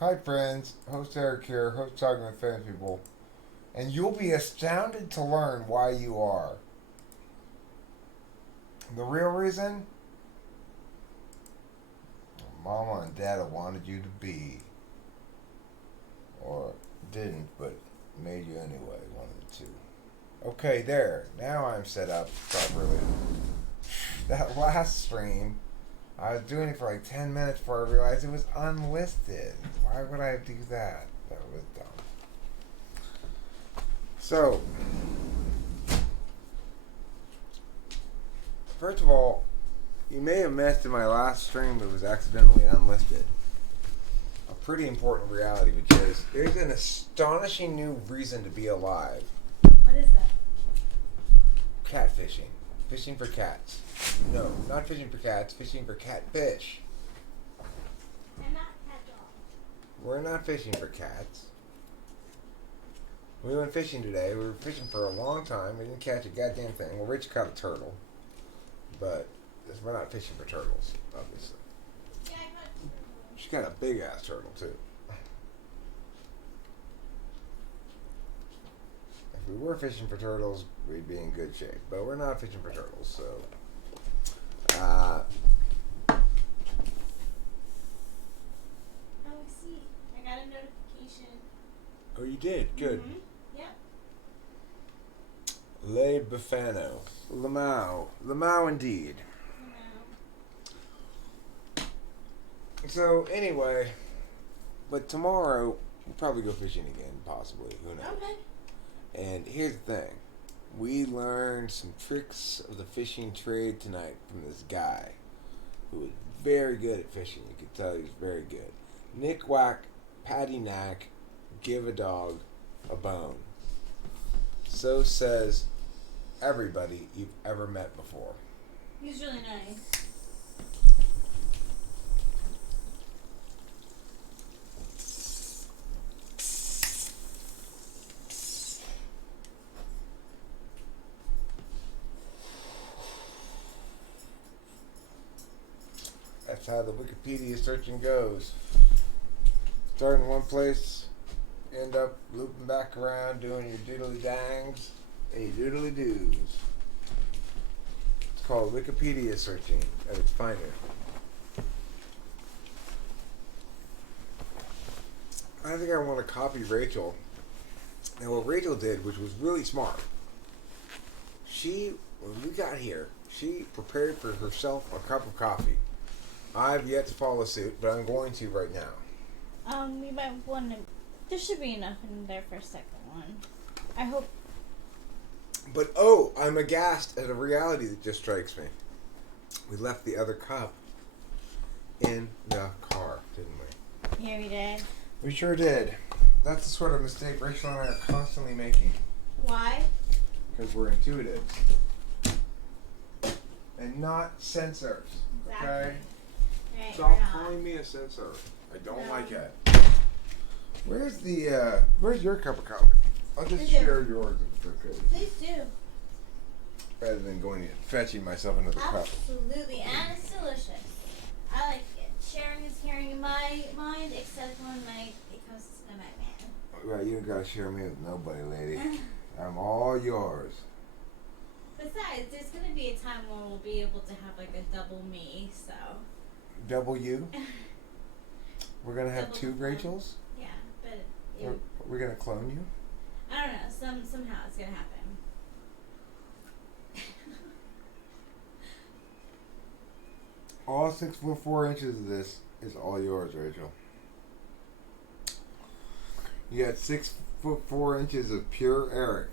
Hi, friends. Host Eric here, host Talking with Famous People. And you'll be astounded to learn why you are. The real reason? Mama and Dada wanted you to be. Or didn't, but made you anyway, one of the two. Okay, there. Now I'm set up properly. That last stream, I was doing it for like 10 minutes before I realized it was unlisted. Why would I do that? That was dumb. So, first of all, you may have missed in my last stream that was accidentally unlisted a pretty important reality, because there's an astonishing new reason to be alive. What is that? Catfishing. Fishing for cats. No, not fishing for cats, fishing for catfish. And not cat dog. We're not fishing for cats. We went fishing today. We were fishing for a long time. We didn't catch a goddamn thing. Well, Rich caught a turtle. But we're not fishing for turtles, obviously. Yeah, I got a turtle. She got a big ass turtle, too. If we were fishing for turtles, we'd be in good shape. But we're not fishing for turtles, so... Oh, see. I got a notification. Oh, you did? Good. Mm-hmm. Yep. Le Befano. Lamau indeed. No. So, anyway, but tomorrow, we'll probably go fishing again, possibly. Who knows? Okay. And here's the thing. We learned some tricks of the fishing trade tonight from this guy who was very good at fishing. You could tell he was very good. Nick Whack, Patty Knack, give a dog a bone. So says everybody you've ever met before. He's really nice. That's how the Wikipedia searching goes. Start in one place, end up looping back around, doing your doodly dangs and your doodly doos. It's called Wikipedia searching at its finest. I think I want to copy Rachel. And what Rachel did, which was really smart, when we got here, she prepared for herself a cup of coffee. I've yet to follow suit, but I'm going to right now. We might want to... There should be enough in there for a second one. I hope... But, I'm aghast at a reality that just strikes me. We left the other cup in the car, didn't we? Yeah, we did. We sure did. That's the sort of mistake Rachel and I are constantly making. Why? Because we're intuitives. And not censors. Exactly. Okay? Right, Stop we're not. calling me a censor. I don't No. like it. Where's your cup of coffee? I'll just Right here. share yours if it's okay. Please do. Rather than going and fetching myself another cup. Absolutely. And it's delicious. I like it. Sharing is caring in my mind, except when it comes to my man. Right, you don't gotta share me with nobody, lady. I'm all yours. Besides, there's going to be a time when we'll be able to have like a double me, so. Double you? We're gonna have Double two clone. Rachels? Yeah, but We're gonna clone you? I don't know. Somehow it's gonna happen. All 6'4" of this is all yours, Rachel. You got 6'4" of pure Eric.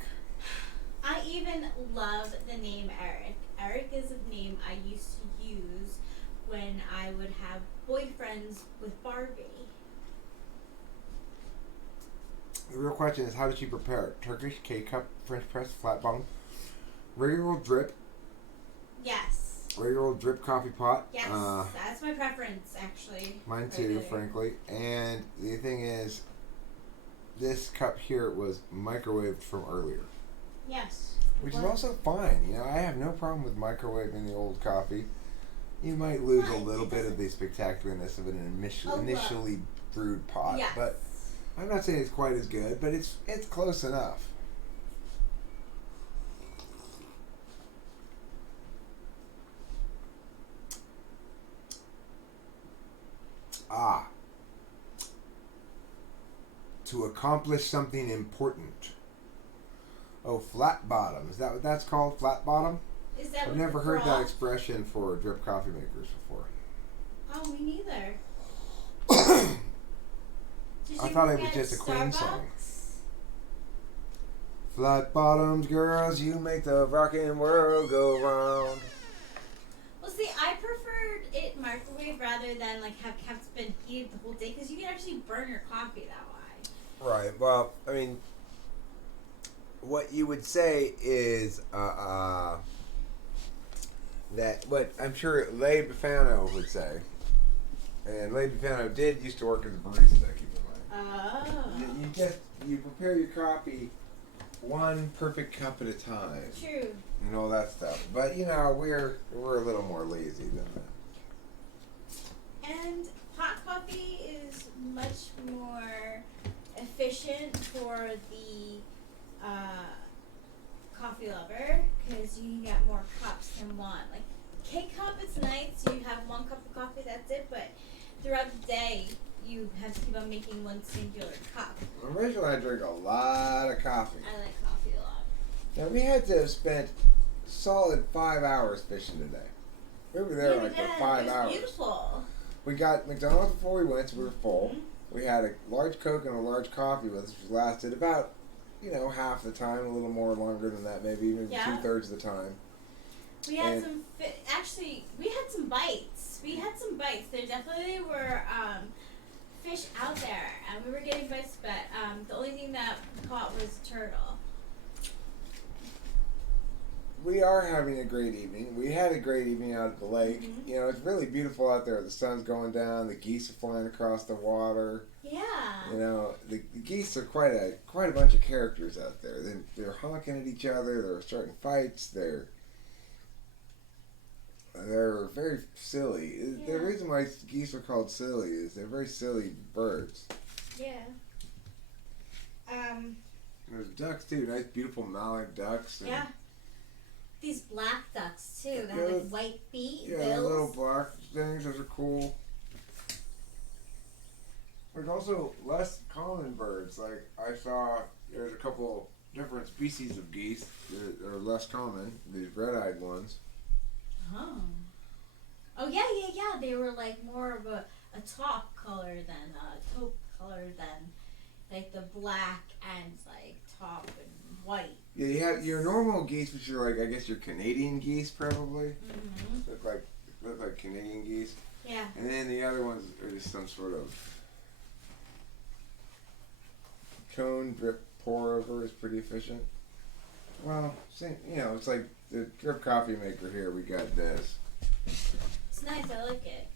I even love the name Eric. Eric is a name I used to use when I would have boyfriends with Barbie. The real question is, how did you prepare it? Turkish, K-cup, French press, flat bottom, regular drip, Yes. regular drip coffee pot. Yes. That's my preference, actually. Mine too, Regular. frankly. And the thing is, this cup here was microwaved from earlier. Yes. Which is What? also fine. You know, I have no problem with microwaving the old coffee. You might lose a But little it bit of doesn't- the spectacularness of an Oh, initially brewed pot, yes. but I'm not saying it's quite as good, but it's close enough. Ah, to accomplish something important. Oh, flat bottom. Is that what that's called? Flat bottom? Is that I've what never the heard that froth- expression for drip coffee makers before. Oh, me neither. Did I you thought it work was at just a Queen song. Starbucks? Flat bottoms, girls, you make the rockin' world go round. Well, see, I preferred it microwave rather than like have kept been heated the whole day because you can actually burn your coffee that way. Right. Well, I mean, what you would say is that what I'm sure Leigh Bufano would say, and Leigh Bufano did used to work as a barista. Keep in mind. Oh. You prepare your coffee one perfect cup at a time, True. and all that stuff. But you know, we're a little more lazy than that. And hot coffee is much more efficient for the coffee lover because you can get more cups than one. Like K-cup, it's nice. You have one cup of coffee, that's it. But throughout the day, you have to keep on making one singular cup. Originally, I drink a lot of coffee. I like coffee a lot. Now we had to have spent solid 5 hours fishing today. We were there like for 5 hours. Beautiful. We got McDonald's before we went, so we were full. Mhm. We had a large Coke and a large coffee with us, which lasted about, half the time, a little more longer than that, maybe even Yeah. 2/3 of the time. We had And- some. Actually, we had some bites. There definitely were fish out there, and we were getting bites. But the only thing that we caught was turtle. We are having a great evening. We had a great evening out at the lake. Mhm. It's really beautiful out there. The sun's going down. The geese are flying across the water. Yeah. The geese are quite a bunch of characters out there. They're honking at each other. They're starting fights. They're very silly. The Yeah. reason why geese are called silly is they're very silly birds. Yeah. There's ducks too. Nice, beautiful mallard ducks. And, Yeah. These black ducks too. That Yeah, have like white feet, Yeah, the bills. little black things. Those are cool. There's also less common birds. Like I saw, there's a couple different species of geese that are less common. These red-eyed ones. Oh. Oh yeah. They were like more of a taupe color than a taupe color than like the black and like taupe and white. Yeah, you have your normal geese, which are like I guess your Canadian geese probably Mm-hmm. look like Canadian geese, Yeah. and then the other ones are just some sort of cone drip pour over is pretty efficient. Well, it's like the drip coffee maker here. We got this. It's nice. I like it.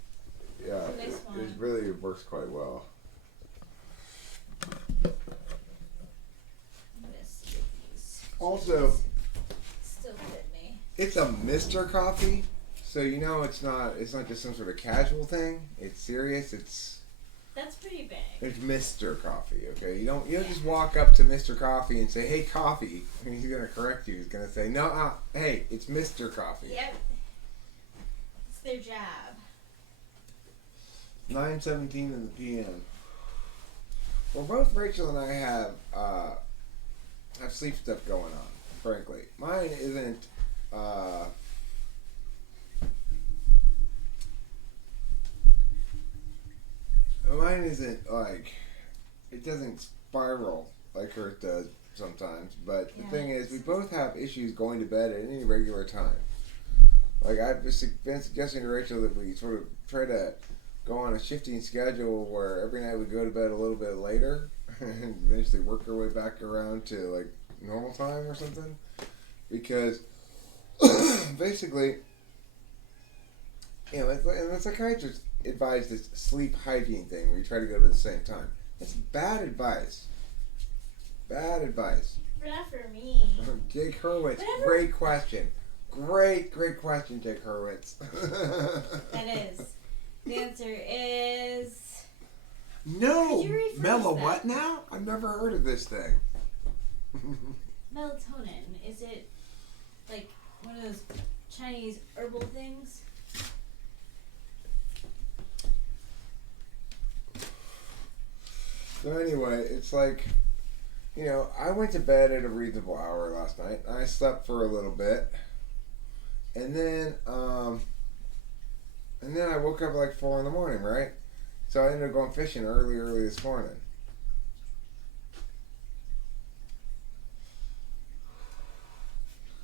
Yeah, Nice it one. really works quite well. I'm gonna see if these Also, still fit me. it's a Mr. Coffee, so it's not just some sort of casual thing. It's serious. That's pretty big. It's Mr. Coffee. Okay, you don't just walk up to Mr. Coffee and say, "Hey, coffee," and he's gonna correct you. He's gonna say, "No, hey, it's Mr. Coffee." Yep. It's their job. 9:17 in the p.m. Well, both Rachel and I have sleep stuff going on. Frankly, mine isn't. Mine isn't like it doesn't spiral like hers does sometimes. But the thing is, we both have issues going to bed at any regular time. Like I've been suggesting to Rachel that we sort of try to go on a shifting schedule where every night we go to bed a little bit later and eventually work our way back around to like normal time or something. Because basically, and the psychiatrist advised this sleep hygiene thing where you try to go to bed at the same time. It's bad advice. Bad advice. But not for me. Jake Hurwitz, Whatever. great question. Great question, Jake Hurwitz. That is. The answer is... No! Could you rephrase Mellow that? what now? I've never heard of this thing. Melatonin. Is it like one of those Chinese herbal things? So anyway, it's like, I went to bed at a reasonable hour last night. I slept for a little bit. And then I woke up at like 4 in the morning, right? So I ended up going fishing early this morning.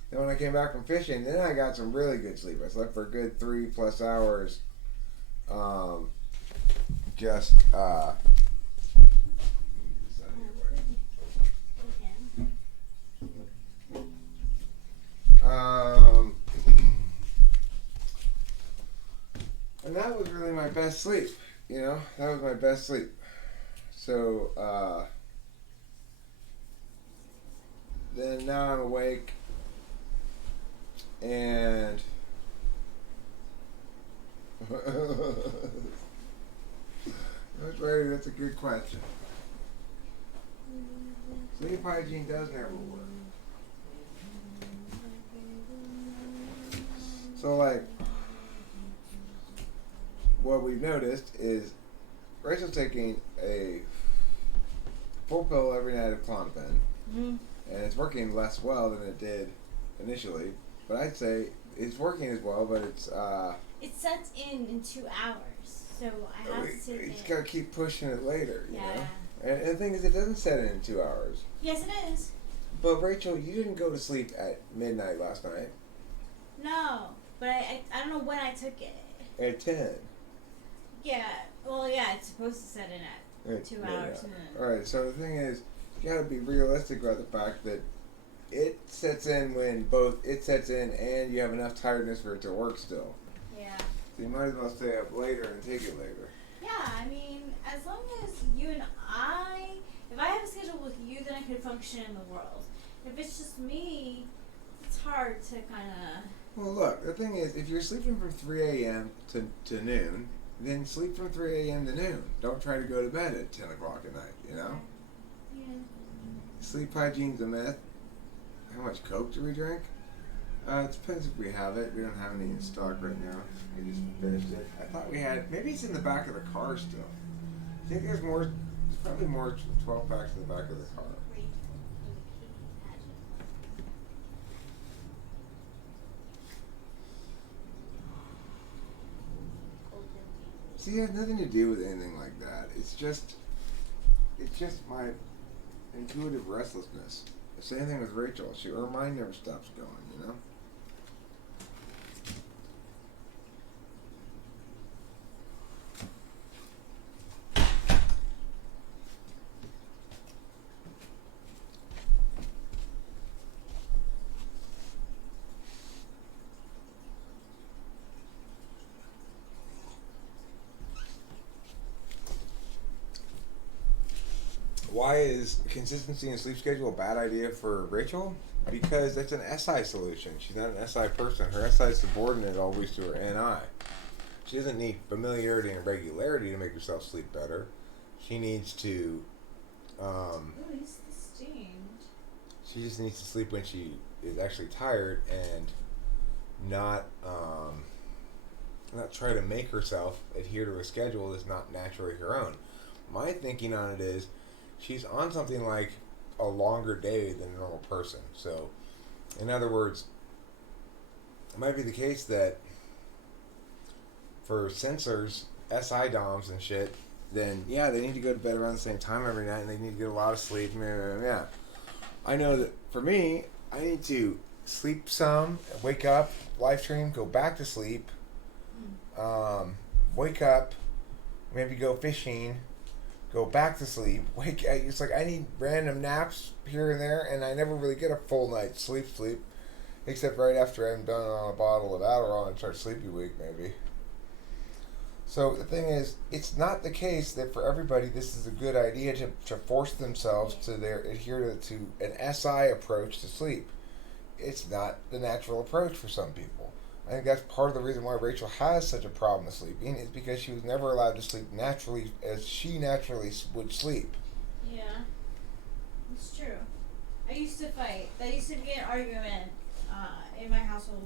Then when I came back from fishing, then I got some really good sleep. I slept for a good 3+ hours. And that was really my best sleep. That was my best sleep. So, then now I'm awake and that's right, that's a good question. Sleep hygiene does never work. So like, what we've noticed is Rachel's taking a full pill every night of Klonopin, and it's working less well than it did initially. But I'd say it's working as well, but it's It sets in 2 hours, so I have to sit it's in. got to keep pushing it later, you Yeah. know? And the thing is, it doesn't set in 2 hours. Yes, it is. But Rachel, you didn't go to sleep at midnight last night. No, but I don't know when I took it. At 10. Yeah, well, yeah, it's supposed to set in at 2 hours. Alright, so the thing is, you gotta be realistic about the fact that it sets in when both it sets in and you have enough tiredness for it to work still. Yeah. So you might as well stay up later and take it later. Yeah, I mean, as long as you and if I have a schedule with you, then I could function in the world. If it's just me, it's hard to kind of... Well, look, the thing is, if you're sleeping from 3 a.m. to noon, then sleep from 3 a.m. to noon. Don't try to go to bed at 10 o'clock at night, you know? Yeah. Sleep hygiene's a myth. How much Coke do we drink? It depends if we have it. We don't have any in stock right now. We just finished it. I thought we had... Maybe it's in the back of the car still. I think there's more... There's probably more 12 packs in the back of the car. See, it has nothing to do with anything like that. It's just my intuitive restlessness. The same thing with Rachel. Her mind never stops going, you know? Why is consistency in sleep schedule a bad idea for Rachel? Because that's an SI solution. She's not an SI person. Her SI is subordinate always to her NI. She doesn't need familiarity and regularity to make herself sleep better. She needs to... he's steamed. She just needs to sleep when she is actually tired and not try to make herself adhere to a schedule that's not naturally her own. My thinking on it is she's on something like a longer day than a normal person. So, in other words, it might be the case that for sensors, SI DOMs and shit, then yeah, they need to go to bed around the same time every night and they need to get a lot of sleep. Yeah. I know that for me, I need to sleep some, wake up, live stream, go back to sleep, wake up, maybe go fishing, go back to sleep, it's like I need random naps here and there, and I never really get a full night's sleep, except right after I'm done on a bottle of Adderall and start sleepy week, maybe. So the thing is, it's not the case that for everybody this is a good idea to force themselves to adhere to an SI approach to sleep. it's not the natural approach for some people. I think that's part of the reason why Rachel has such a problem with sleeping is because she was never allowed to sleep naturally as she naturally would sleep. Yeah, it's true. I used to fight. That used to be an argument in my household,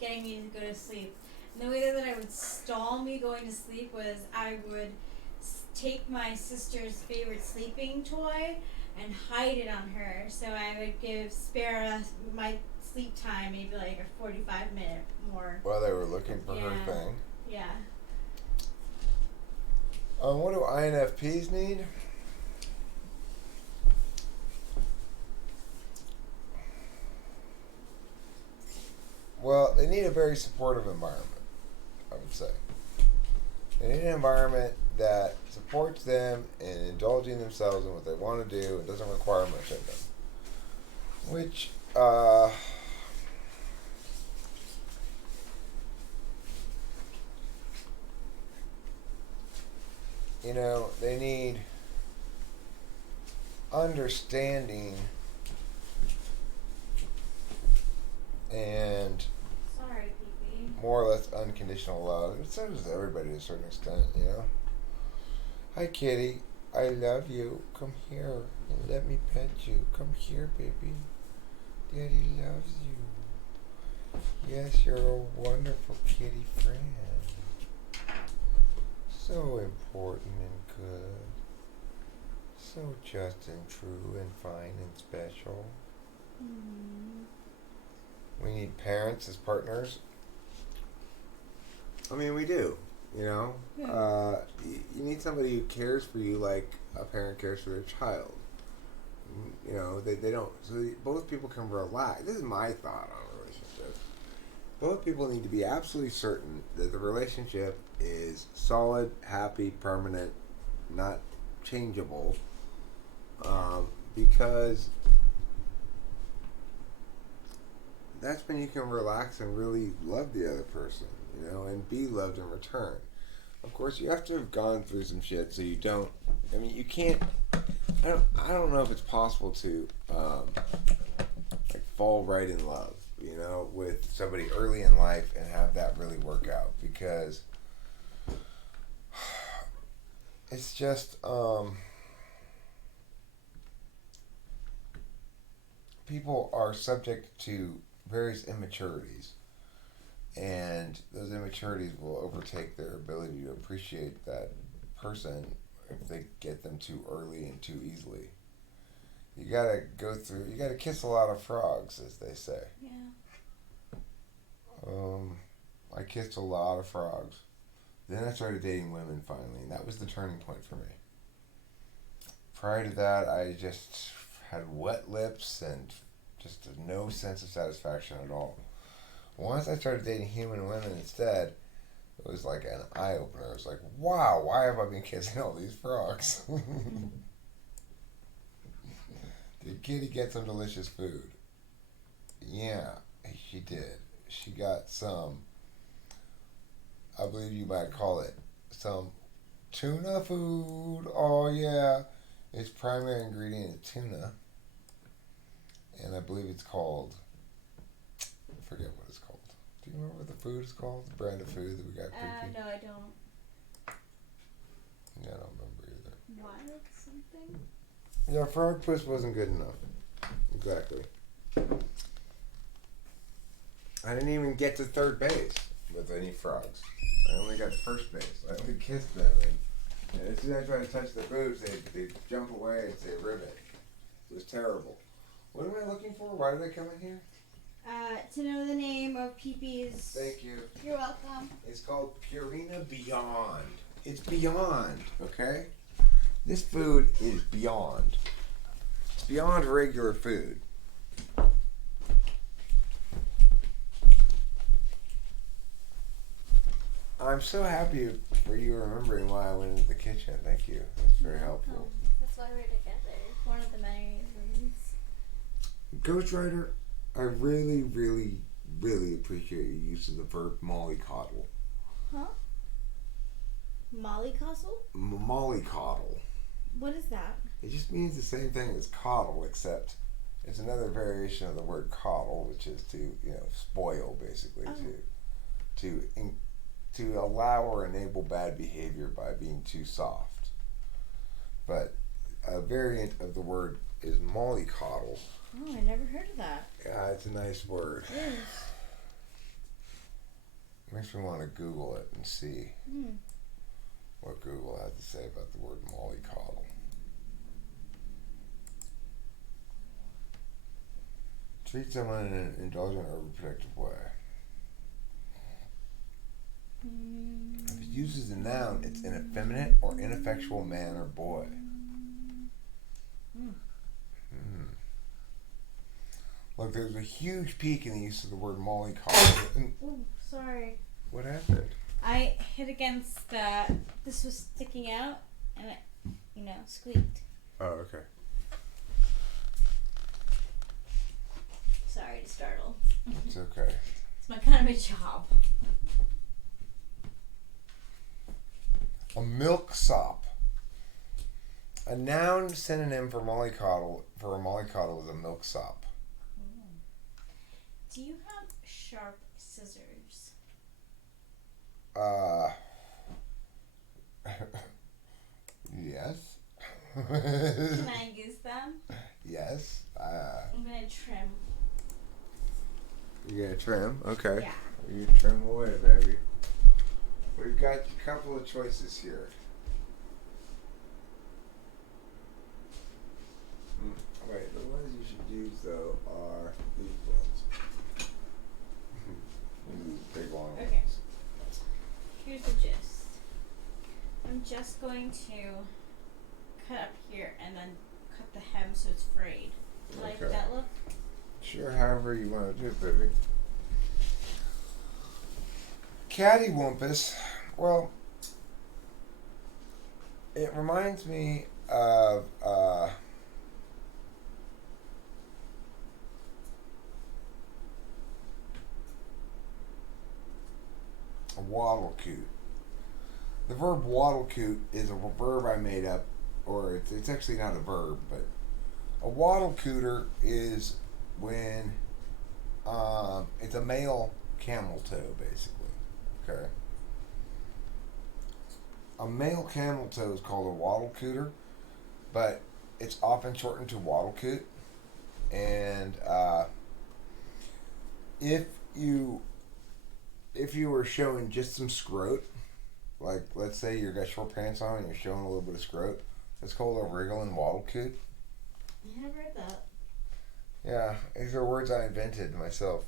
getting me to go to sleep. And the way that I would stall me going to sleep was I would take my sister's favorite sleeping toy and hide it on her. So I would spare us my sleep time, maybe like a 45-minute more. While they were looking for her thing. Yeah. What do INFPs need? Well, they need a very supportive environment, I would say. They need an environment that supports them in indulging themselves in what they want to do and doesn't require much of them. Which, they need understanding and sorry, Pee-Pee. more or less unconditional love. So does everybody to a certain extent, Hi, kitty. I love you. Come here and let me pet you. Come here, baby. Daddy loves you. Yes, you're a wonderful kitty friend. So important and good. So just and true and fine and special. Mm. We need parents as partners. I mean, we do. Yeah. You need somebody who cares for you like a parent cares for their child. They don't. So both people can relax. This is my thought on a relationship. Both people need to be absolutely certain that the relationship is solid, happy, permanent, not changeable. Because that's when you can relax and really love the other person, and be loved in return. Of course, you have to have gone through some shit, so you don't. I mean, you can't. I don't know if it's possible to fall right in love, with somebody early in life and have that really work out, because it's just people are subject to various immaturities, and those immaturities will overtake their ability to appreciate that person if they get them too early and too easily. You gotta kiss a lot of frogs, as they say. Yeah. I kissed a lot of frogs. Then I started dating women finally, and that was the turning point for me. Prior to that, I just had wet lips and just no sense of satisfaction at all. Once I started dating human women instead, it was like an eye-opener. It was like, wow, why have I been kissing all these frogs? Did Kitty get some delicious food? Yeah, she did. She got some, I believe you might call it, some tuna food. Oh, yeah. Its primary ingredient is tuna. And I believe it's called, I forget what it's called. Do you remember what the food is called? The brand of food that we got? No, I don't. Yeah, I don't remember either. Wild something? Yeah, frog puss wasn't good enough. Exactly. I didn't even get to third base with any frogs. I only got to first base. I only kissed them, and as soon as I tried to touch their boobs, they'd jump away and say ribbit. It was terrible. What am I looking for? Why did I come in here? To know the name of Pee-Pee's. Thank you. You're welcome. It's called Purina Beyond. It's beyond, okay? This food is beyond. It's beyond regular food. I'm so happy for you remembering why I went into the kitchen. Thank you. That's very helpful. That's why we're together. One of the many reasons. Ghost Rider, I really, really, really appreciate your use of the verb mollycoddle. Huh? Mollycoddle? Mollycoddle. What is that? It just means the same thing as coddle, except It's another variation of the word coddle, which is to spoil, basically, to to allow or enable bad behavior by being too soft. But a variant of the word is mollycoddle. Oh, I never heard of that. Yeah, it's a nice word. It is. Makes me want to Google it and see what Google has to say about the word mollycoddle. Treat someone in an indulgent or overprotective way. If it uses a noun, it's an effeminate or ineffectual man or boy. Look, there's a huge peak in the use of the word mollycoddle. Oh, sorry. What happened? I hit against this was sticking out, and it, squeaked. Oh, okay. Sorry to startle. It's okay. It's my kind of a job. A milksop. A noun synonym for a mollycoddle is a milksop. Do you have sharp scissors? Yes. Can I use them? Yes. I'm gonna trim. You gonna trim? Okay. Yeah. You trim away, baby. We've got a couple of choices here. Wait, the ones you should use though are these ones. These big long ones. Okay. Here's the gist. I'm just going to cut up here and then cut the hem so it's frayed. Do you like that look? Sure, however you want to do it, baby. Cattywampus. Well, it reminds me of a waddlecoot. The verb waddlecoot is a verb I made up, or it's actually not a verb, but a waddlecooter is when it's a male camel toe, basically. Okay. A male camel toe is called a waddlecooter, but it's often shortened to waddlecoot. And if you were showing just some scrot, like let's say you got short pants on and you're showing a little bit of scrot, it's called a wriggling waddlecoot. I never heard that. Yeah, these are words I invented myself.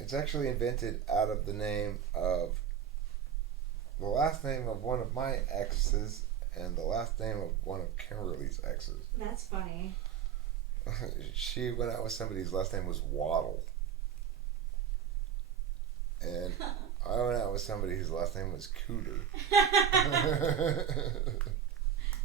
It's actually invented out of the last name of one of my exes and the last name of one of Kimberly's exes. That's funny. She went out with somebody whose last name was Waddle. And I went out with somebody whose last name was Cooter.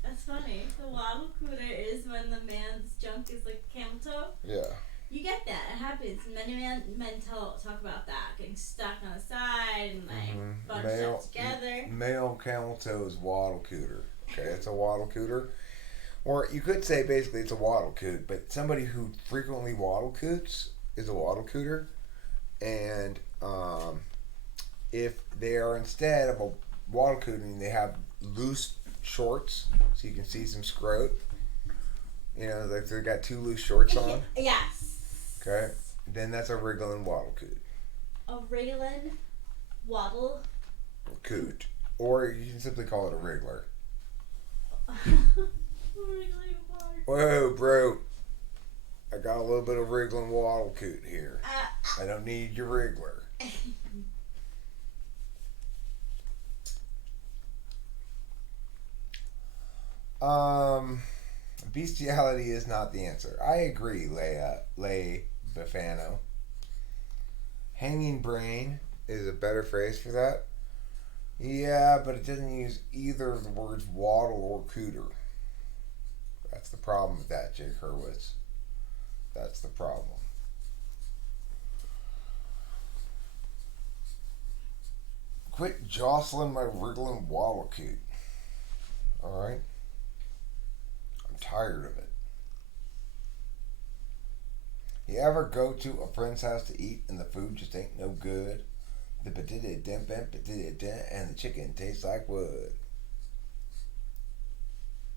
That's funny. The waddle cooter is when the man's junk is like a camel toe. Yeah. You get that. It happens. Many men talk about that. Getting stuck on the side and like bunched up together. Male camel toe is waddle cooter. Okay, it's a waddle cooter. Or you could say basically it's a waddle coot, but somebody who frequently waddle coots is a waddle cooter. And if they are instead of a waddle cooting, they have loose shorts so you can see some scrot. Like they got two loose shorts on. Yes. Okay. Then that's a wriggling waddle coot. A wriggling waddle coot. Or you can simply call it a wriggler. Wriggling waddle. Whoa, bro. I got a little bit of wriggling waddle coot here. I don't need your wriggler. Bestiality is not the answer. I agree, Leigh Bafano. Hanging brain is a better phrase for that. Yeah, but it doesn't use either of the words waddle or cooter. That's the problem with that, Jake Hurwitz. That's the problem. Quit jostling my wriggling waddle coot. Alright? I'm tired of it. You ever go to a friend's house to eat and the food just ain't no good? The potato and the chicken tastes like wood.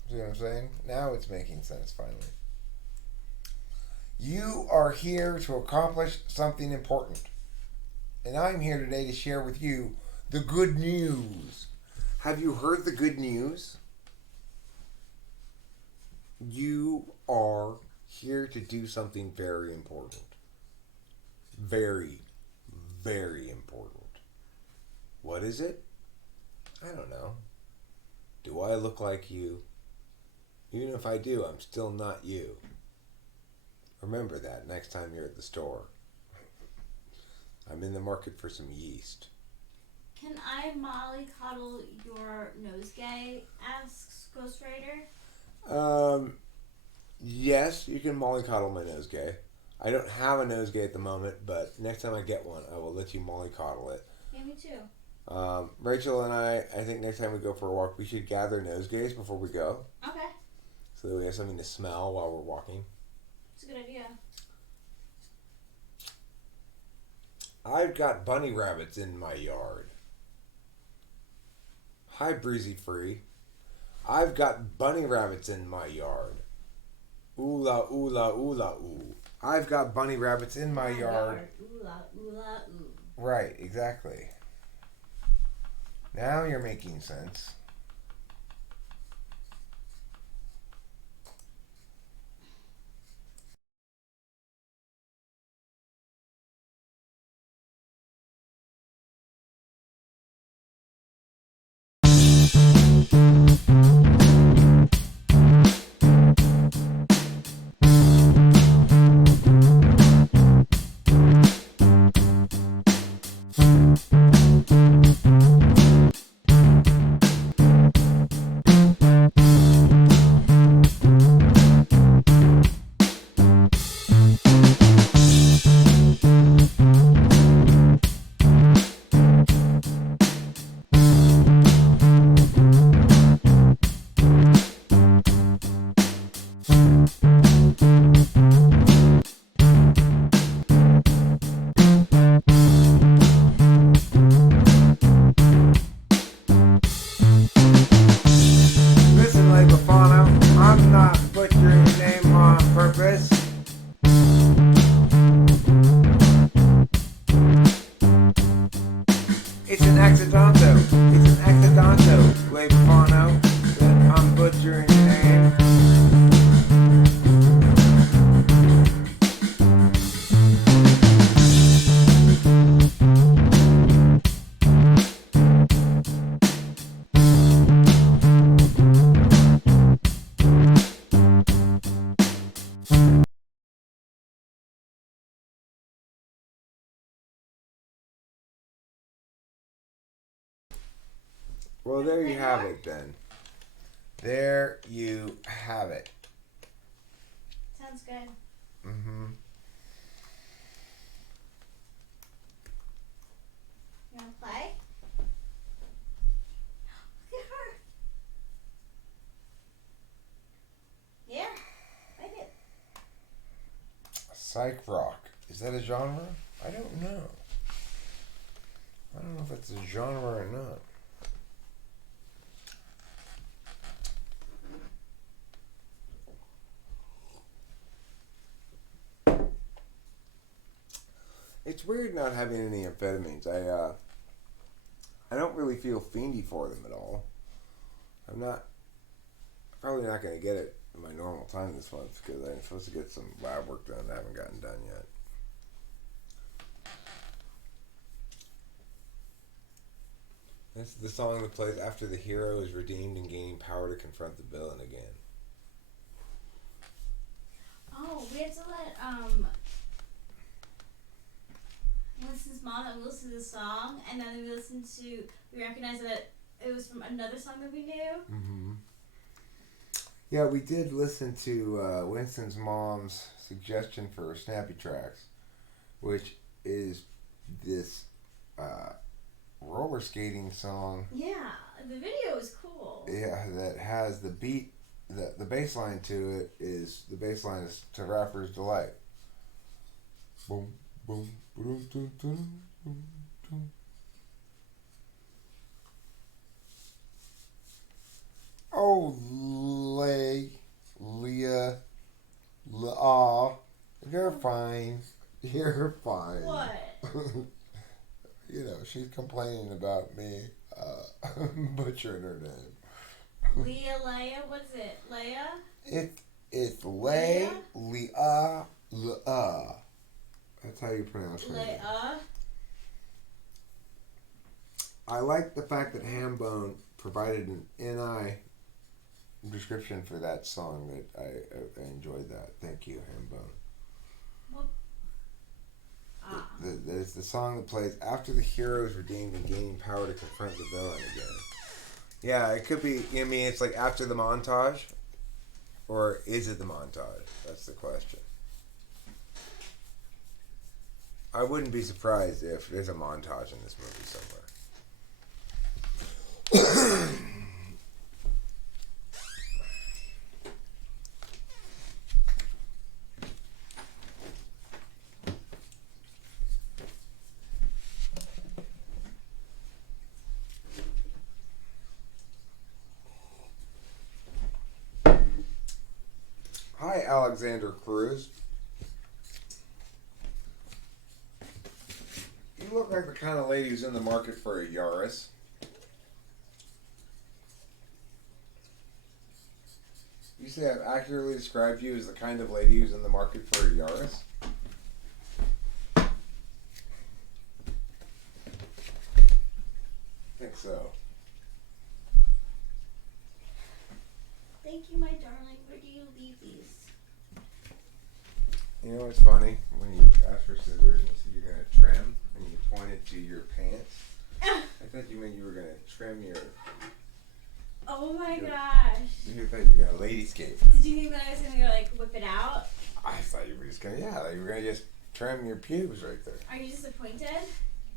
See what I'm saying? Now it's making sense finally. You are here to accomplish something important. And I'm here today to share with you the good news. Have you heard the good news? You are here to do something very important. Very, very important. What is it? I don't know. Do I look like you? Even if I do, I'm still not you. Remember that next time you're at the store. I'm in the market for some yeast. Can I mollycoddle your nosegay? Asks Ghost Rider. Yes, you can mollycoddle my nosegay. I don't have a nosegay at the moment, but next time I get one, I will let you mollycoddle it. Yeah, me too. Rachel and I think next time we go for a walk, we should gather nosegays before we go. Okay. So that we have something to smell while we're walking. It's a good idea. I've got bunny rabbits in my yard. Hi, Breezy Free. I've got bunny rabbits in my yard. Ooh la ooh la ooh la ooh. I've got bunny rabbits in my yard. Ooh la ooh la ooh. Right, exactly. Now you're making sense. Listen, Labafano, I'm not butchering your name on purpose. It's an accidental. It's an accidental, Labafano, that I'm butchering your name. Well, there you have it then. There you have it. Sounds good. Mm-hmm. You wanna play? Look at her. Yeah, like it. Psych rock. Is that a genre? I don't know. I don't know if it's a genre or not. It's weird not having any amphetamines. I don't really feel fiendy for them at all. Probably not going to get it in my normal time this month because I'm supposed to get some lab work done that I haven't gotten done yet. That's the song that plays after the hero is redeemed and gaining power to confront the villain again. Oh, we have to let Winston's mom that we listened to the song, and then we recognized that it was from another song that we knew. Mm-hmm. Yeah, we did listen to Winston's mom's suggestion for Snappy Tracks, which is this roller skating song. Yeah, the video is cool. Yeah, that has the beat the bass line to it is to Rapper's Delight. Boom, boom, boom, boom, boom, boom, boom. Oh, Leah, you're fine. You're fine. What? You know, she's complaining about me butchering her name. Leah, what's it? Leah? It's Leah. That's how you pronounce her name. Leah. I like the fact that Hambone provided an NI description for that song. That I enjoyed that. Thank you, Hambone. It's the song that plays after the hero is redeemed and gaining power to confront the villain again. Yeah, it could be. I mean, it's like after the montage, or is it the montage? That's the question. I wouldn't be surprised if there's a montage in this movie somewhere. Hi, Alexander Cruz. You look like the kind of lady who's in the market for a Yaris. You say I've accurately described you as the kind of lady who's in the market for a Yaris? I think so. Thank you, my darling. Where do you leave these? You know what's funny? When you ask for scissors and you said you're going to trim, and you pointed to your pants, I thought you meant you were going to trim your... Oh my gosh. You thought you were going to ladyscape. Did you think that I was going to go, like, whip it out? I thought you were just going to, you were going to just trim your pubes right there. Are you disappointed?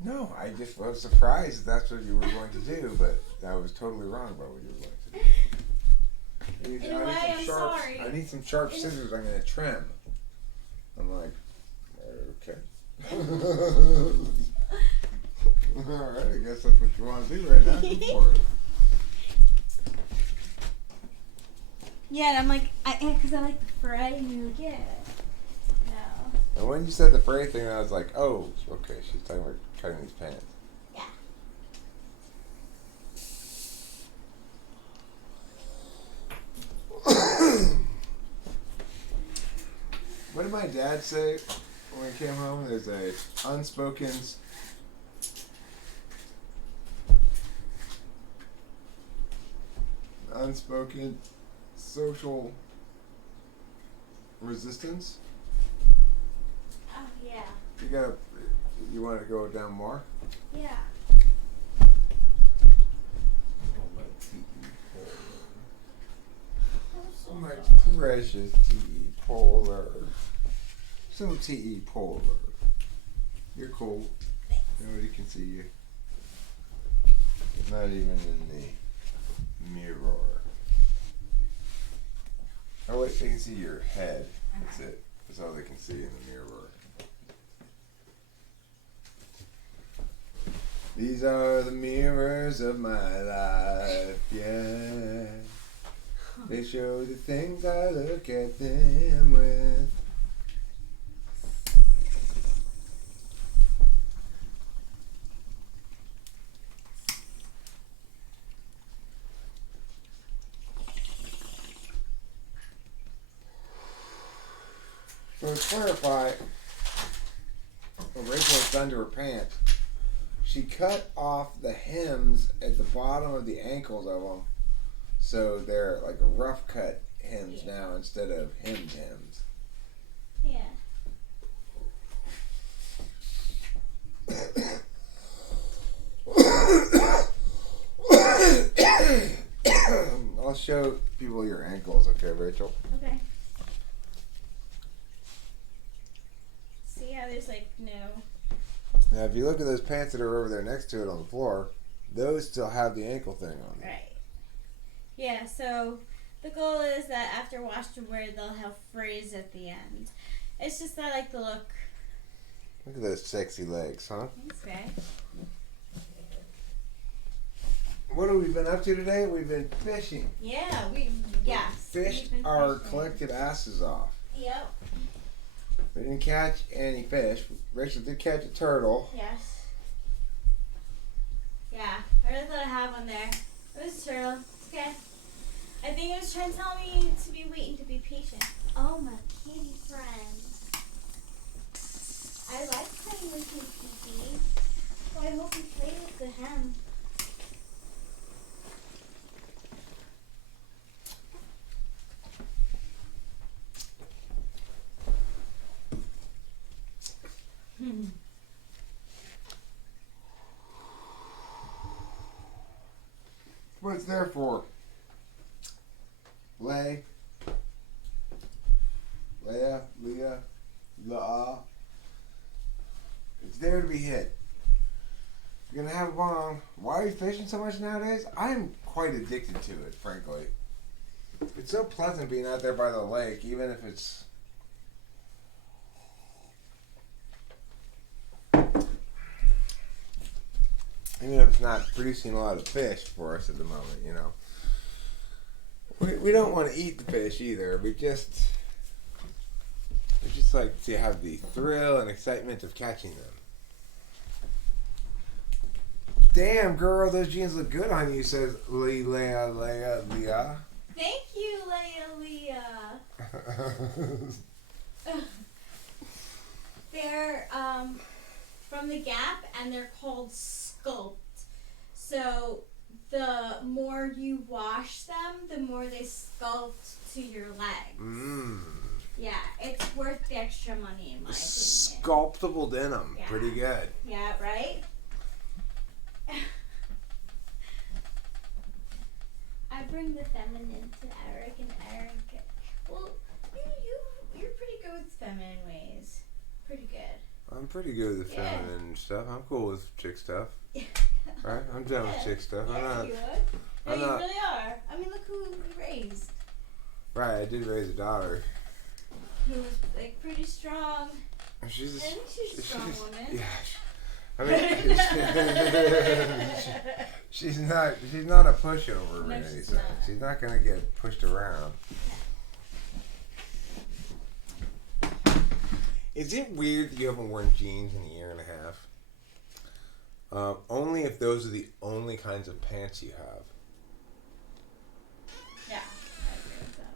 No, I just was surprised that's what you were going to do, but I was totally wrong about what you were going to do. In a way, I'm sorry. I need some sharp scissors I'm going to trim. I'm like, okay. Alright, I guess that's what you want to do right now. Go for it. Yeah, and I'm like, because I like the fray, and you're like, yeah. No. And when you said the fray thing, I was like, oh, okay, she's talking about cutting these pants. Yeah. What did my dad say when we came home? There's a unspoken social resistance. Oh, yeah. You want to go down more? Yeah. Oh, my precious T.E. Polar. So T.E. Polar. You're cool. Nobody can see you. Not even in the mirror. Oh wait, they can see your head. That's it. That's all they can see in the mirror. These are the mirrors of my life, yeah. They show the things I look at them with. So to clarify, what Rachel has done to her pants, she cut off the hems at the bottom of the ankles of them, so they're like a rough cut hems now instead of hemmed hems. Yeah. I'll show people your ankles, okay, Rachel? Okay. See how there's like no... Now, if you look at those pants that are over there next to it on the floor, those still have the ankle thing on them. Right. Yeah, so The goal is that after wash and wear, they'll have frizz at the end. It's just I like the look. Look at those sexy legs, huh? Thanks, Ray. What have we been up to today? We've been fishing. Yeah, Fished our collected asses off. Yep. We didn't catch any fish. Rachel did catch a turtle. Yes. Yeah, I really thought I had one there. It was a turtle. It's okay. I think it was trying to tell me to be waiting, to be patient. Oh, my kitty friend. I like playing with him, Pee-Pee. Well, I hope you play with him. What's there for? Leah, La. It's there to be hit. You're gonna have a bong. Why are you fishing so much nowadays? I'm quite addicted to it, frankly. It's so pleasant being out there by the lake, even if it's... Even if it's not producing a lot of fish for us at the moment, you know. We don't want to eat the fish either. We just like to have the thrill and excitement of catching them. Damn, girl, those jeans look good on you, says Leah. Thank you, Leah. They're from the Gap, and they're called Sculpt. So the more you wash them, the more they sculpt to your legs. Yeah, it's worth the extra money in my opinion. Sculptable denim, yeah. Pretty good. Yeah, right? I bring the feminine to Eric, and Eric, well, you're pretty good with feminine ways. Pretty good. I'm pretty good with the feminine stuff. I'm cool with chick stuff. Right? I'm down with chick stuff. Yeah, I'm not. you would. You really are. I mean, look who you raised. Right, I did raise a daughter. Who was like pretty strong. She's a strong woman. Yeah. I mean, she's not a pushover, No, really. she's So not. she's not gonna get pushed around. Is it weird that you haven't worn jeans in a year and a half? Only if those are the only kinds of pants you have. Yeah, I agree with that.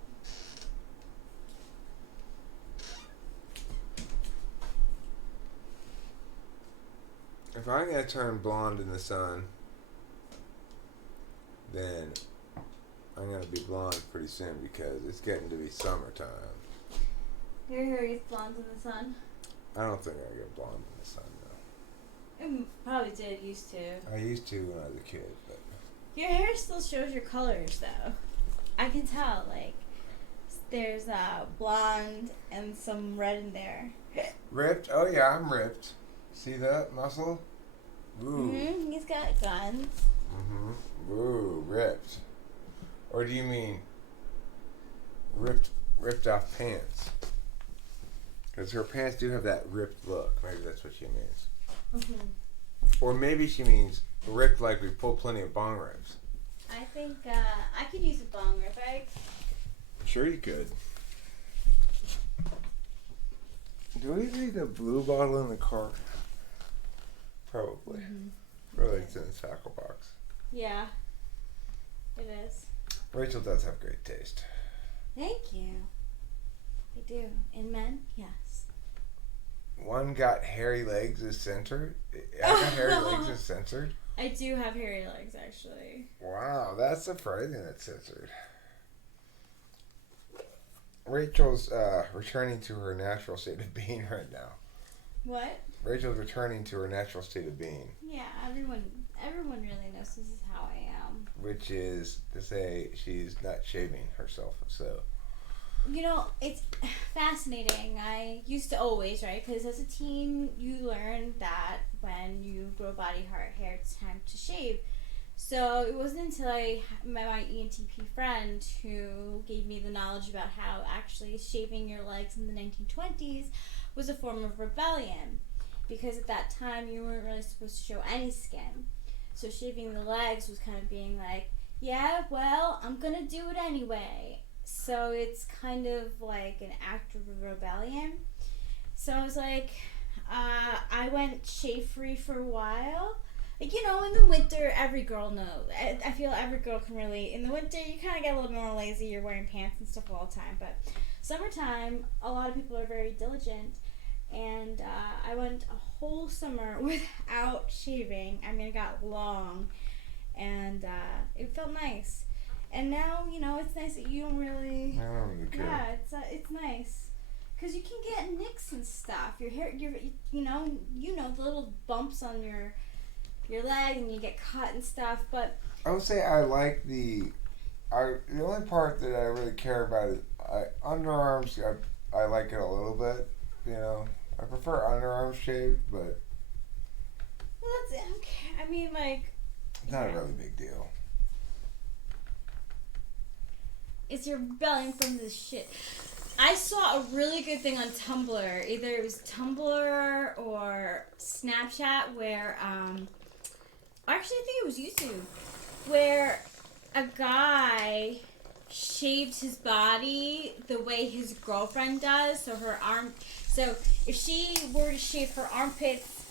If I'm gonna turn blonde in the sun, then I'm gonna be blonde pretty soon because it's getting to be summertime. Your hair is blonde in the sun. I don't think I get blonde in the sun though. It probably did used to. I used to when I was a kid, but Your hair still shows your colors though. I can tell. Like there's blonde and some red in there. ripped? Oh yeah, I'm ripped. See that muscle? Ooh. Mhm. He's got guns. Mhm. Ooh, ripped. Or do you mean ripped off pants? Because her pants do have that ripped look. Maybe that's what she means. Mhm. Or maybe she means ripped like we pulled plenty of bong rips. I think I could use a bong rip. Sure you could. Do we need a blue bottle in the car? Probably. Mhm. Probably it's in the tackle box. Yeah, it is. Rachel does have great taste. Thank you. I do. In men, yes. One got hairy legs is censored. I got hairy legs is censored. I do have hairy legs, actually. Wow, that's surprising it's censored. Rachel's returning to her natural state of being right now. What? Rachel's returning to her natural state of being. Yeah, everyone really knows this is how I am. Which is to say she's not shaving herself, so. You know, it's fascinating. I used to always, right? Because as a teen, you learn that when you grow body hair, it's time to shave. So it wasn't until I met my ENTP friend who gave me the knowledge about how actually shaving your legs in the 1920s was a form of rebellion. Because at that time you weren't really supposed to show any skin. So shaving the legs was kind of being like, yeah, well, I'm gonna do it anyway. So it's kind of like an act of rebellion. So I was like, I went shave free for a while. Like, you know, in the winter, every girl knows. I feel every girl can really. In the winter, you kind of get a little more lazy. You're wearing pants and stuff all the time. But summertime, a lot of people are very diligent. And I went a whole summer without shaving. I mean, it got long. And it felt nice. And now, you know, it's nice that you don't really. I don't really care. Yeah, it's nice. Because you can get nicks and stuff. Your hair, you know the little bumps on your leg and you get cut and stuff. But I would say I like the only part that I really care about is underarms. I like it a little bit. You know, I prefer underarms shaved, but well, that's okay. I mean, like, it's not a really big deal. it's your rebellion from this shit. I saw a really good thing on Tumblr. Either it was Tumblr or Snapchat where, actually I think it was YouTube, where a guy shaved his body the way his girlfriend does. So if she were to shave her armpits,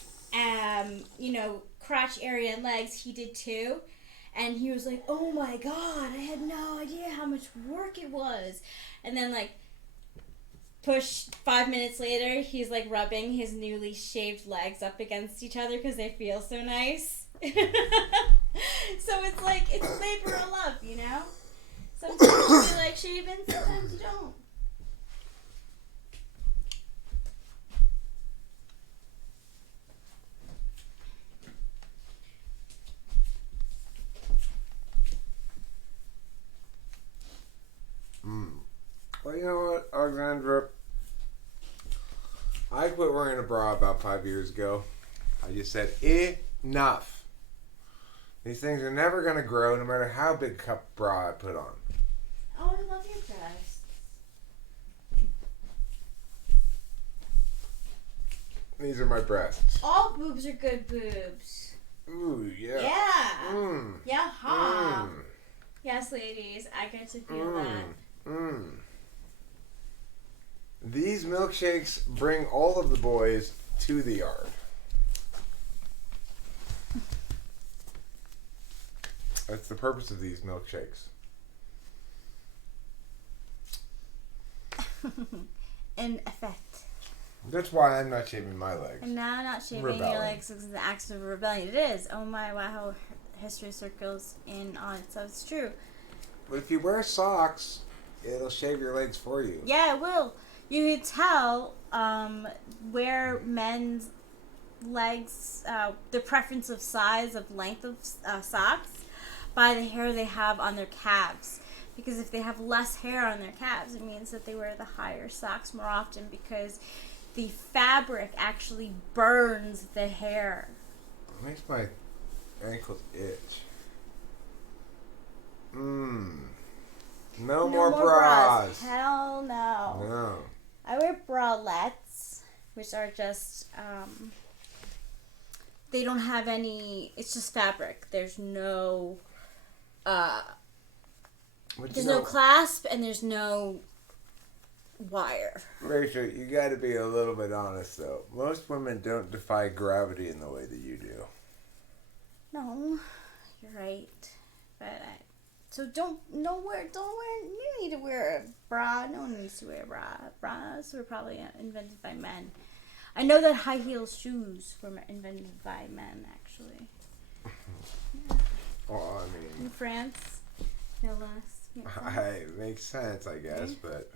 you know, crotch area and legs, he did too. And he was like, oh my god, I had no idea how much work it was. And then, like, push 5 minutes later, he's like rubbing his newly shaved legs up against each other because they feel so nice. So it's like, it's labor of love, you know? Sometimes you like shaving, sometimes you don't. Well, you know what, Alexandra? I quit wearing a bra about 5 years ago. I just said, enough. These things are never going to grow no matter how big cup bra I put on. Oh, I love your breasts. These are my breasts. All boobs are good boobs. Ooh, yeah. Yeah. Mmm. Yeah, huh? Mmm. Yes, ladies, I get to feel that. Mmm. These milkshakes bring all of the boys to the yard. That's the purpose of these milkshakes. In effect. That's why I'm not shaving my legs. And now not shaving Rebelling. your legs is an act of rebellion. It is. Oh my, wow, how history circles in on it. So it's true. But if you wear socks, it'll shave your legs for you. Yeah, it will. You could tell where men's legs, the preference of size, of length of socks, by the hair they have on their calves. Because if they have less hair on their calves, it means that they wear the higher socks more often because the fabric actually burns the hair. It makes my ankles itch. No more bras. Hell no. No. I wear bralettes, which are just, they don't have any, it's just fabric. There's no, there's no clasp and there's no wire. Rachel, you got to be a little bit honest, though. Most women don't defy gravity in the way that you do. No, you're right. But so don't wear. You need to wear a bra. No one needs to wear a bra. Bras were probably invented by men. I know that high heel shoes were invented by men, actually. Yeah. Well, I mean, In France, no less. it makes sense, I guess, but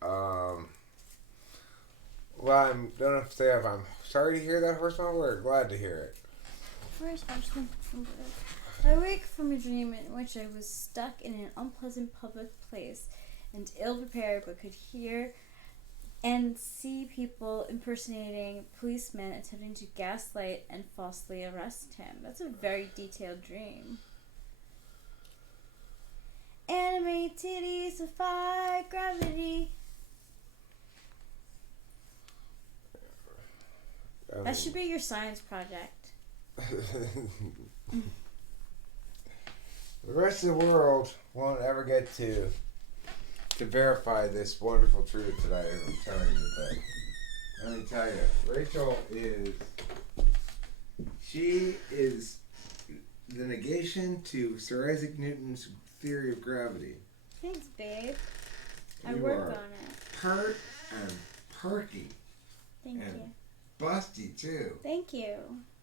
well, I don't have to say if I'm sorry to hear that, horseman, or glad to hear it. First, I wake from a dream in which I was stuck in an unpleasant public place and ill prepared, but could hear and see people impersonating policemen attempting to gaslight and falsely arrest him. That's a very detailed dream. Anime titties defy gravity. That should be your science project. The rest of the world won't ever get to verify this wonderful truth that I am telling you. But let me tell you, Rachel she is the negation to Sir Isaac Newton's theory of gravity. Thanks, babe. I You work are on it. pert and perky. Thank and you. busty too. Thank you.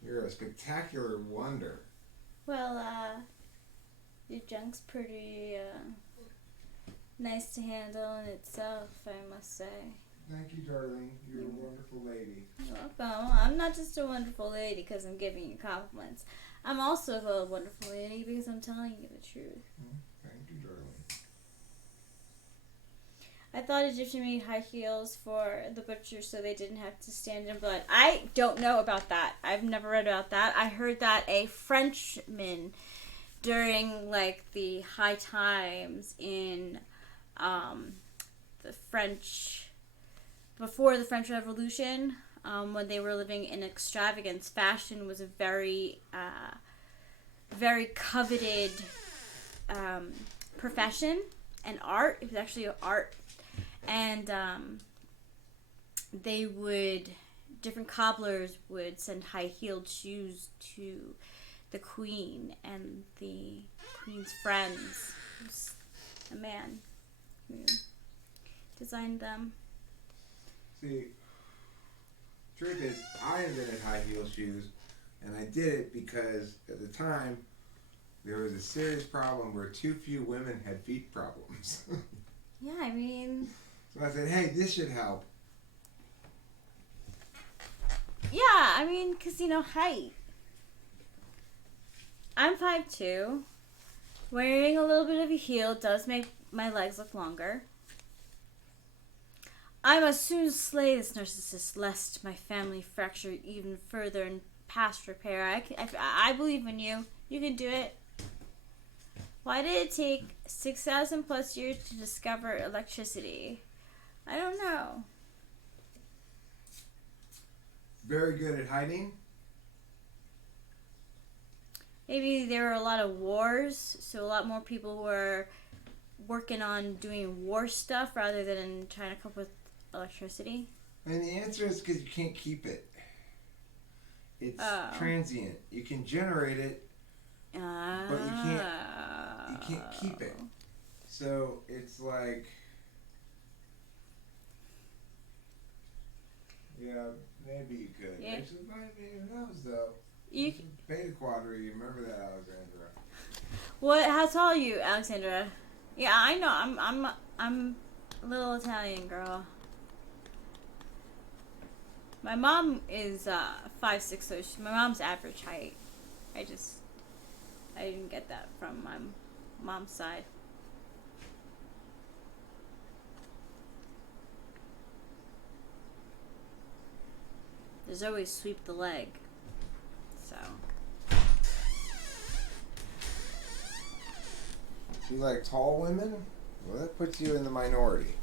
You're a spectacular wonder. Well, your junk's pretty nice to handle in itself, I must say. Thank you, darling. You're a wonderful lady. You're welcome. I'm not just a wonderful lady because I'm giving you compliments. I'm also a wonderful lady because I'm telling you the truth. Thank you, darling. I thought Egyptian made high heels for the butcher so they didn't have to stand in blood. I don't know about that. I've never read about that. I heard that a Frenchman during like the high times in the French, before the French Revolution, when they were living in extravagance, fashion was a very, very coveted profession and art. It was actually art. And different cobblers would send high-heeled shoes to the queen, and the queen's friends. It was a man who designed them. See, truth is, I invented high heel shoes, and I did it because at the time there was a serious problem where too few women had feet problems. Yeah, I mean... So I said, hey, this should help. Yeah, I mean, because, height. I'm 5'2". Wearing a little bit of a heel does make my legs look longer. I must soon slay this narcissist, lest my family fracture even further and past repair. I believe in you. You can do it. Why did it take 6,000 plus years to discover electricity? I don't know. Very good at hiding. Maybe there were a lot of wars, so a lot more people were working on doing war stuff rather than trying to come up with electricity. And the answer is because you can't keep it. It's transient. You can generate it, but you can't keep it. So it's like, yeah, maybe you could. Yeah. Actually, who knows though? Beta Quadra, you remember that, Alexandra? What? How tall are you, Alexandra? Yeah, I know. I'm a little Italian girl. My mom is 5'6", so my mom's average height. I didn't get that from my mom's side. There's always sweep the leg. So. You like tall women? Well, that puts you in the minority.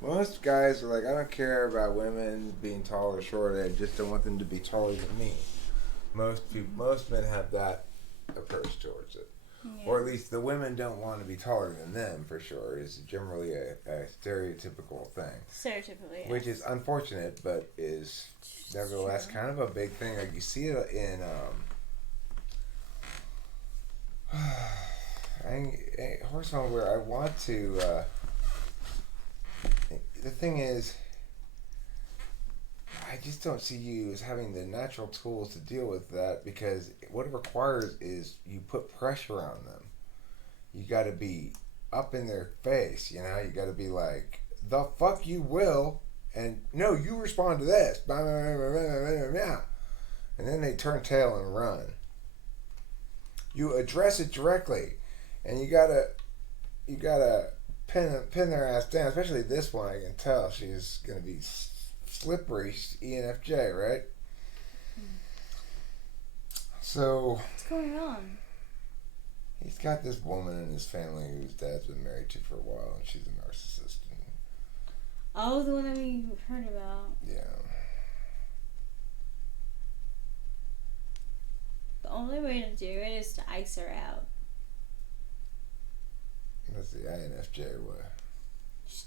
Most guys are like, I don't care about women being tall or short. I just don't want them to be taller than me. Most men have that approach towards it. Yeah. Or at least the women don't want to be taller than them, for sure. It's generally a stereotypical thing. Stereotypically, yes. Which is unfortunate, but is nevertheless kind of a big thing. Like you see it in horse home where I want to. The thing is, I just don't see you as having the natural tools to deal with that, because what it requires is you put pressure on them. You got to be up in their face, you know? You got to be like, the fuck you will, and no, you respond to this. And then they turn tail and run. You address it directly, and you gotta pin their ass down. Especially this one, I can tell she's gonna be slippery. She's ENFJ, right? So What's going on? he's got this woman in his family whose dad's been married to for a while, and she's a narcissist. And, Oh, the one that we heard about. yeah. The only way to do it is to ice her out. That's the INFJ way.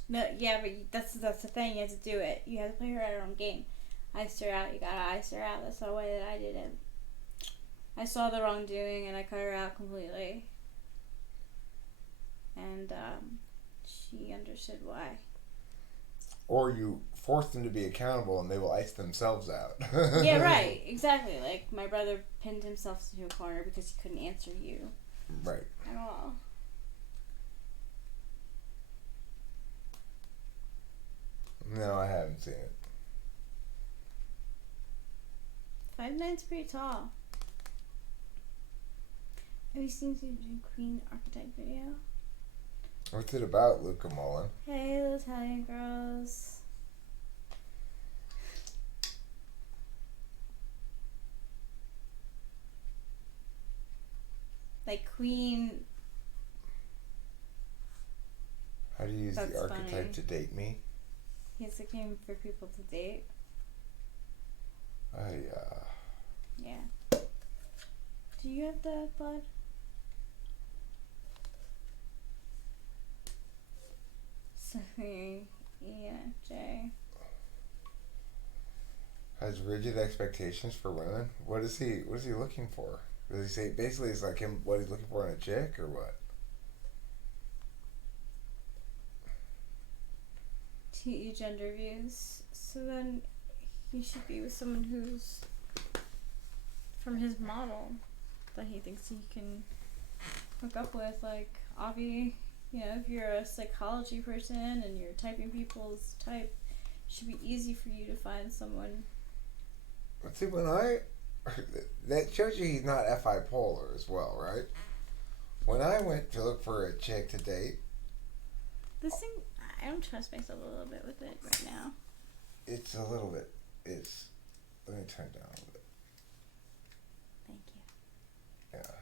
No, yeah, but that's the thing. You have to do it. You have to play her at her own game. Ice her out. You gotta ice her out. That's the way that I did it. I saw the wrongdoing and I cut her out completely. And she understood why. Or you force them to be accountable and they will ice themselves out. Yeah, right. Exactly. Like my brother pinned himself into a corner because he couldn't answer you. Right. At all. No, I haven't seen it. 5'9" pretty tall. Have you seen the Queen Archetype video? What's it about, Luca Mullen? Hey, little Italian girls. Like Queen. How do you use That's the archetype funny. to date me? He's looking for people to date. Yeah. Do you have the blood? Sorry, ENFJ. Has rigid expectations for women. What is he looking for? Does he say basically it's like him what he's looking for in a chick or what? TE gender views. So then he should be with someone who's from his model that he thinks he can hook up with. Like Avi, you know, if you're a psychology person and you're typing people's type, it should be easy for you to find someone. But see, that shows you he's not FI polar as well, right? When I went to look for a chick to date, This thing, I don't trust myself a little bit with it right now. it's a little bit. Let me turn it down a little bit. Thank you. Yeah.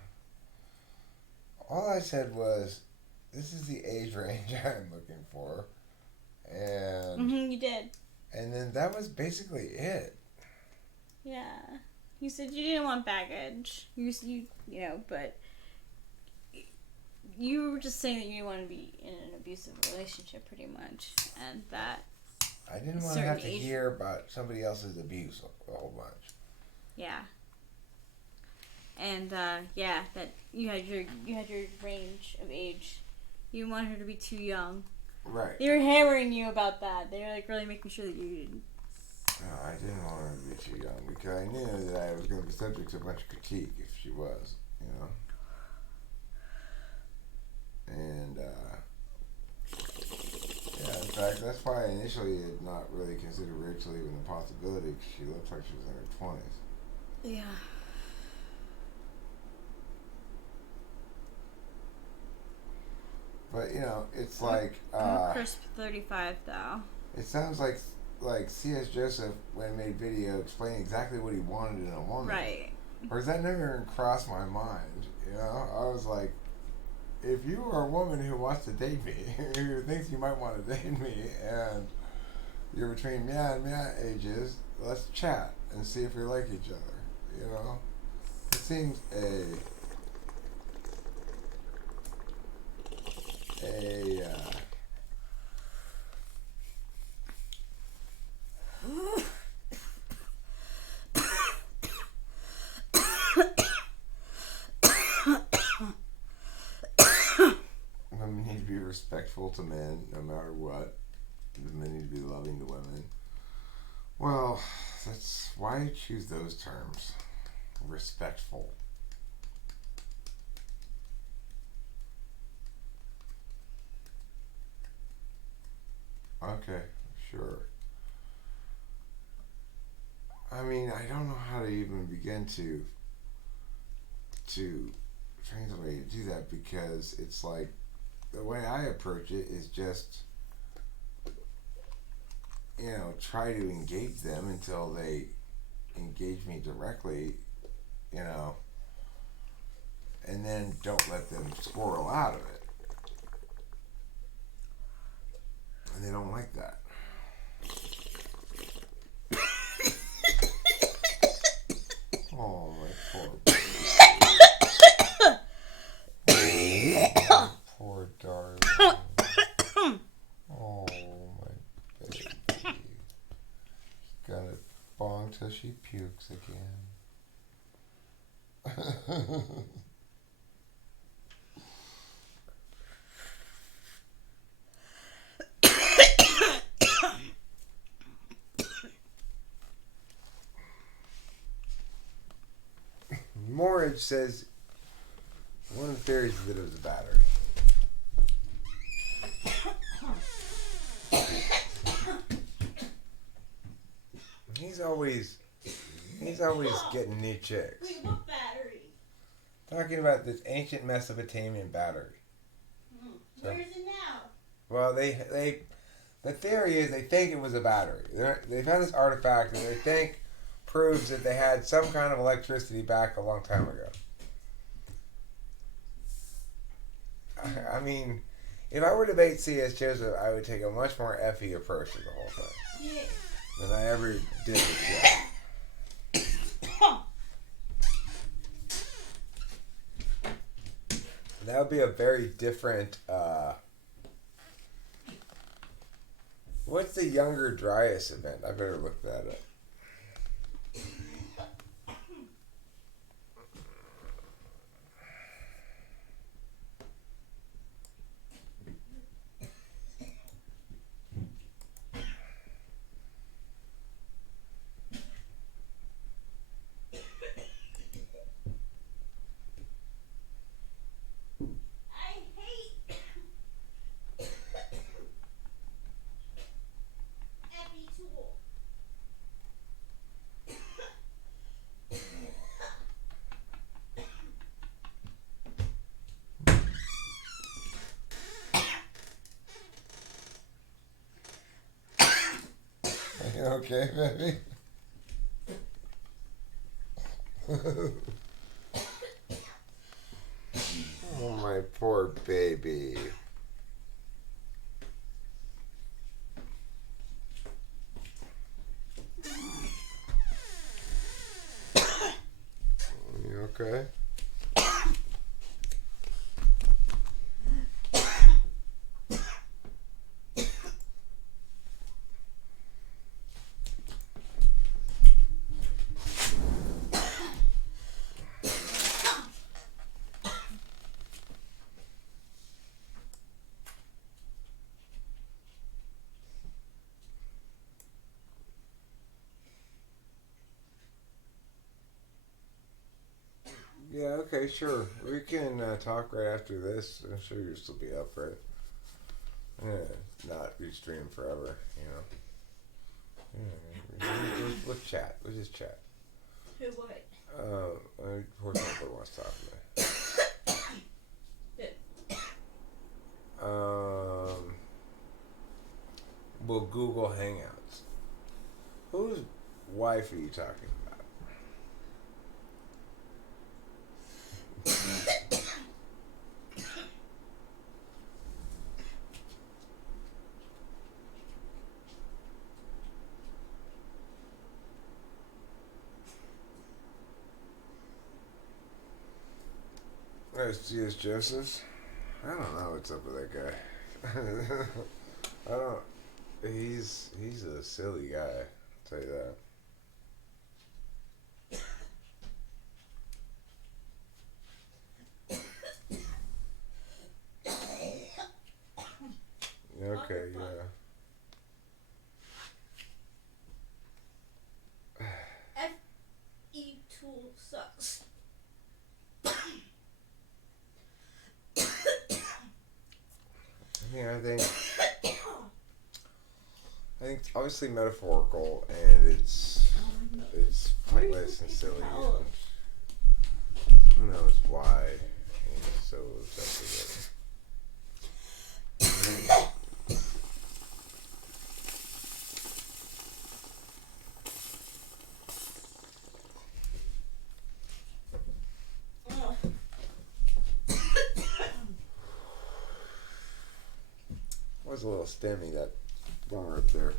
All I said was, this is the age range I'm looking for, and You did. and then that was basically it. Yeah. You said you didn't want baggage. You know, but you were just saying that you didn't want to be in an abusive relationship pretty much. And that, I didn't want to certain have to age- hear about somebody else's abuse a whole bunch. yeah. And, yeah, that you had your range of age. You didn't want her to be too young. Right. They were hammering you about that. They were, like, really making sure that you didn't. No, I didn't want her to be too young because I knew that I was going to be subject to a bunch of critique if she was, you know. And, yeah, in fact, that's why I initially had not really considered Rachel even a possibility because she looked like she was in her 20s. Yeah. But, you know, it's like, I'm a crisp 35, though. it sounds like C.S. Joseph when he made video explaining exactly what he wanted in a woman. Right. Whereas that never even crossed my mind, you know? I was like, if you are a woman who wants to date me, who thinks you might want to date me, and you're between Mia and Mia ages, let's chat and see if we like each other, you know? It seems women need to be respectful to men no matter what. The men need to be loving to women. Well, that's why you choose those terms. Respectful. Okay, sure. I mean, I don't know how to even begin to train somebody to do that because it's like the way I approach it is just, try to engage them until they engage me directly, you know, and then don't let them squirrel out of it. And they don't like that. Oh, my poor baby. Oh, poor darling. Oh, my baby. Got it bong till she pukes again. Morridge says one of the theories is that it was a battery. He's always getting new chicks. Wait, what battery? Talking about this ancient Mesopotamian battery. So, where is it now? well, the theory is they think it was a battery. They found this artifact that they think proves that they had some kind of electricity back a long time ago. I mean, if I were to debate C.S. Joseph, I would take a much more effy approach to the whole thing Yeah. than I ever did with Joe. That would be a very different. What's the Younger Dryas event? I better look that up. I hate Epi Tool. Are you okay, baby? Oh, my poor baby. You okay? Yeah, okay, sure. We can talk right after this. I'm sure you'll still be up for it. Not be streaming forever, you know. Let's chat. Let's just chat. Who would? Poor Nobody wants to talk to me. We'll Google Hangouts. Whose wife are you talking about? That's C.S. Joseph's. I don't know what's up with that guy. I don't. He's a silly guy. I'll tell you that. Okay, yeah. F.E. Tool sucks. Yeah, I think it's obviously metaphorical and it's pointless and silly. And who knows why he's so obsessed with it. was a little stemmy, that bar up there.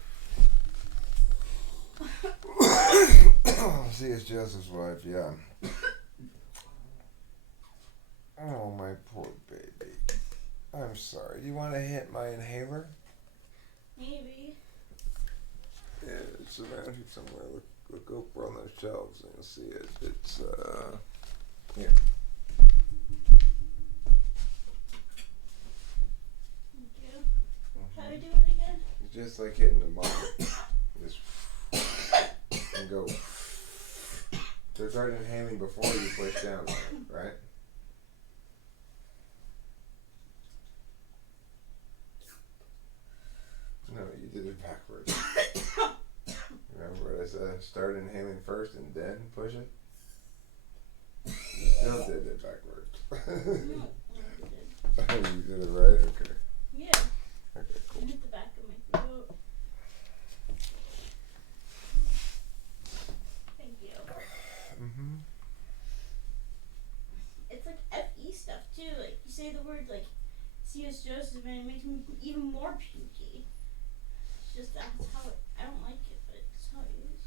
See, it's Joseph's wife, yeah. Oh, my poor baby. I'm sorry. Do you want to hit my inhaler? Maybe. Yeah, it's around here somewhere. Look over on those shelves and you'll see it. It's, here. Thank you. How do I do it again? It's just like hitting the bottle. Just and go. So start inhaling before you push down on it, right? No, you did it backwards. Remember what I said? Start inhaling first and then push it? You still did it backwards. No. Oh, you did it right? Okay. Yeah. Okay, I cool. hit the back of my throat. Thank you. Mm-hmm. It's like FE stuff too. Like you say the word like C.S. Joseph and it makes me even more pukey. It's just that's how it, I don't like it, but it's how it is.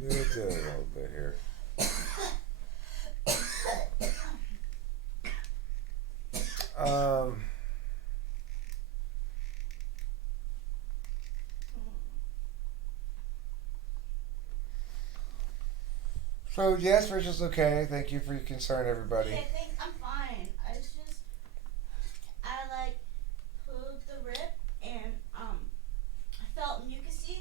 Yeah, it's a little bit here. So yes, Rachel's okay. Thank you for your concern, everybody. Yeah, I think I'm fine. I was just I like pulled the rip and I felt mucusy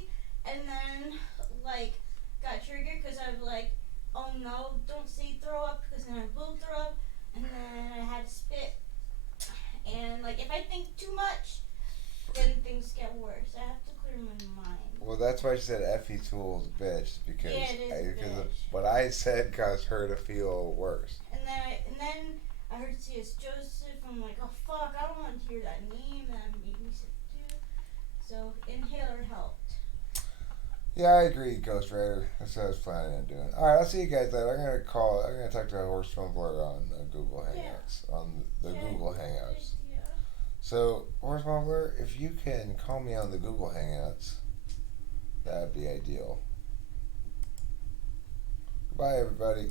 and then like got triggered because I was like, oh no, don't say throw up because then I will throw up and then I had to spit and like if I think too much then things get worse. I have to clear my mind. Well, that's why she said Effie Tool's bitch because Yeah, it is because of bitch. what I said caused her to feel worse. And then I heard C.S. Joseph. I'm like, oh fuck, I don't want to hear that name. And that made me sick too. So inhaler helped. Yeah, I agree, Ghost Rider. That's what I was planning on doing. All right, I'll see you guys later. I'm gonna talk to Horse Mumbler on Google Hangouts on the Google Hangouts. Yeah. So, Horse Mumbler, if you can call me on the Google Hangouts, that'd be ideal. Bye, everybody.